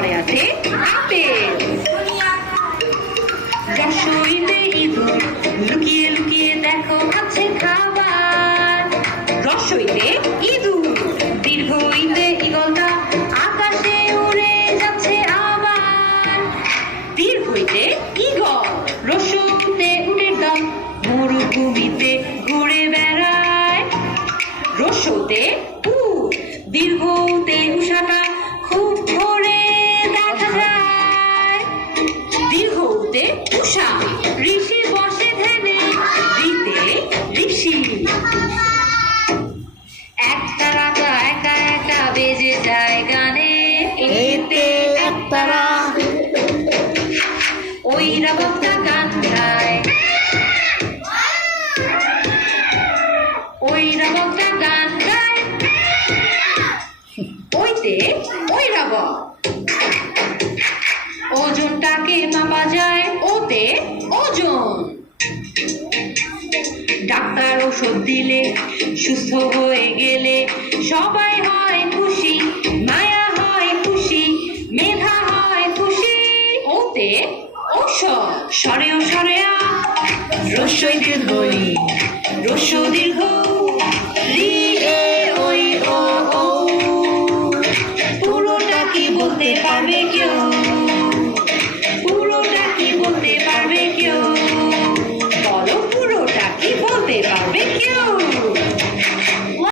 ঘরে আছে আপেল। রসইতে ইঁদুর লুকিয়ে লুকিয়ে দেখো আছে খাবার। রসইতে ইঁদুর, দীর্ঘইতে ঈগলটা আকাশে উড়ে যাচ্ছে আবার। দীর্ঘইতে ঈগল, রসইতে উটের দল মরুভূমিতে ঘুরে বেড়ায়। রসইতে উট, দীর্ঘতে উষাটা খুব ভোরে দেখা যায়। দীর্ঘতে উষা, ঋষি বসে ধ্যানে, ঋতে ঋষি। একটা রাজা একা একা বেজে যায় গানে, এতে একতারা ওই রাবকটা গান গায়। ওই রাবকটা গান গায়, ওইতে ওই রাবক। ওজনটাকে মাপা যায়, ওতে ওজন। ডাক্তার ওষুধ দিলে, সুস্থ হয়ে গেলে সবাই হয় খুশি, মায়া হয় খুশি, মেধা হয় খুশি। ওতে ঔষধ, সরেও সরেয়া, রস্যই দীর্ঘই, রস্য দীর্ঘ, রি এ ওই ও ও। পুরোটা কি বলতে পারবে কেউ?